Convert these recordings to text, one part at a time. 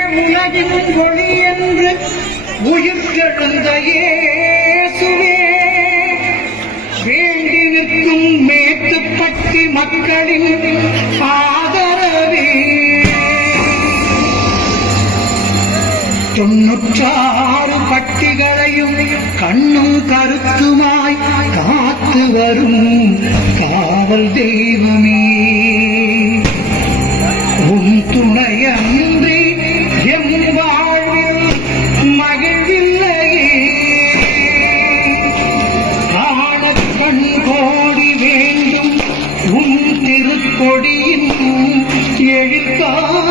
உலகின் மொழி என்று உயிர்த்தெழுந்த இயேசுவே. வேண்டி நிற்கும் மேட்டுப்பட்டி மக்களின் ஆதரவே. தொன்னூற்றாறு பட்டிகளையும் கண்ணும் கருத்துமாய் காத்து வரும் காவல் தெய்வமே. திருக்கொடியின் எழுக்காணவே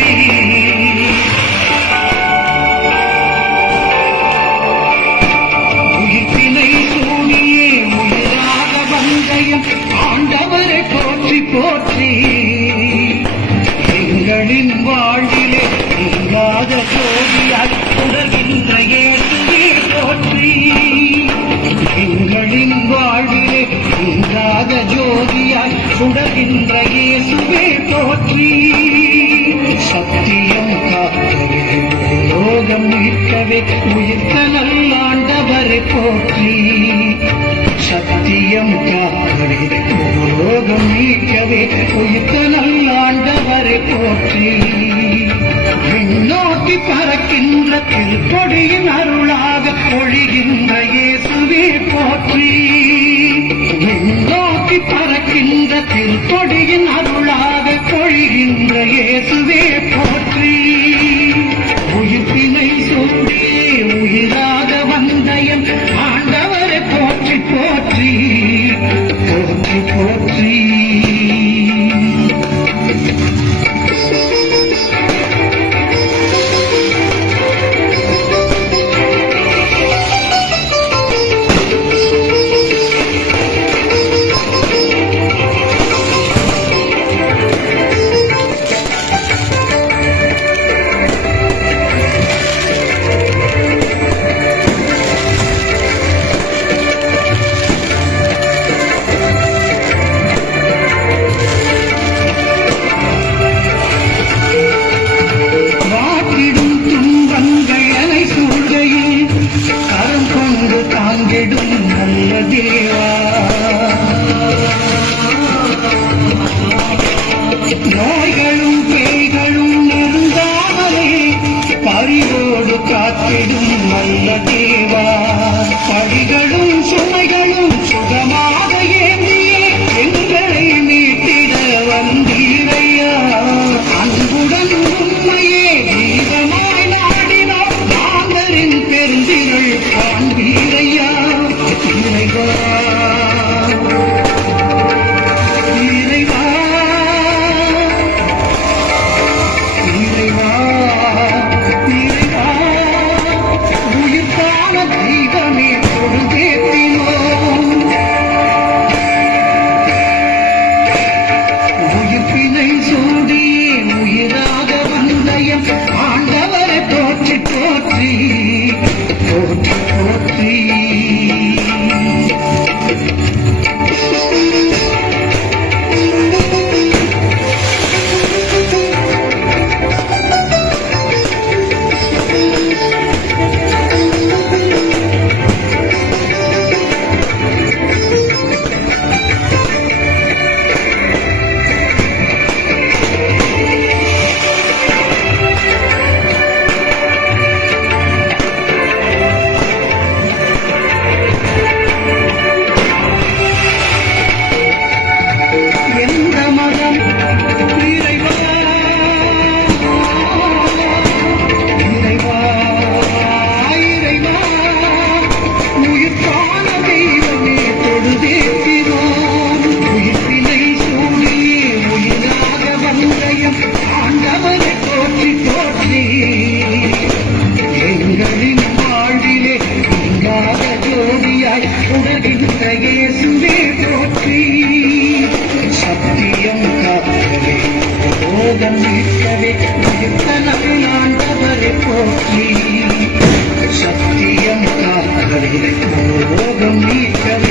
ஆண்டவரை போற்றி போற்றி. எங்களின் வாழ்விலே இல்லாத ஜோதியாய் தொடர்கின்ற இயேசுவே போற்றி. எங்களின் வாழ்விலே இல்லாத ஜோதியாய் சுடர்கின்ற இயேசுவே போற்றி. சத்தியம் காக்கவே லோகம் மீட்கவே உயிர்த்த நல்லாண்டவரை போற்றி. உயிர்த்த நல்லாண்டவரை போற்றி. விண்ணோக்கி பறக்கின்ற திருப்பொடியின் அருளாக பொழிகின்ற இயேசுவே போற்றி. விண்ணோக்கி பறக்கின்ற திருப்பொடியின் அருளாக பொழிகின்ற இயேசுவே போற்றி. உயிர்ப்பினை சூடியே உயிராக வந்தயன் ஆண்டவரை போற்றி போற்றி. போற்றி போற்றி நோய்களும் பேய்களும் நெருங்காமலே பறிவோடு காத்திடும் நல்ல தேவா. படிகளும் சுமைகளும் சுகமாக போகம் மீட்கவே நான் ஆண்டவரை போக்கி சத்தியம் காக்கவே போகம் மீட்கவே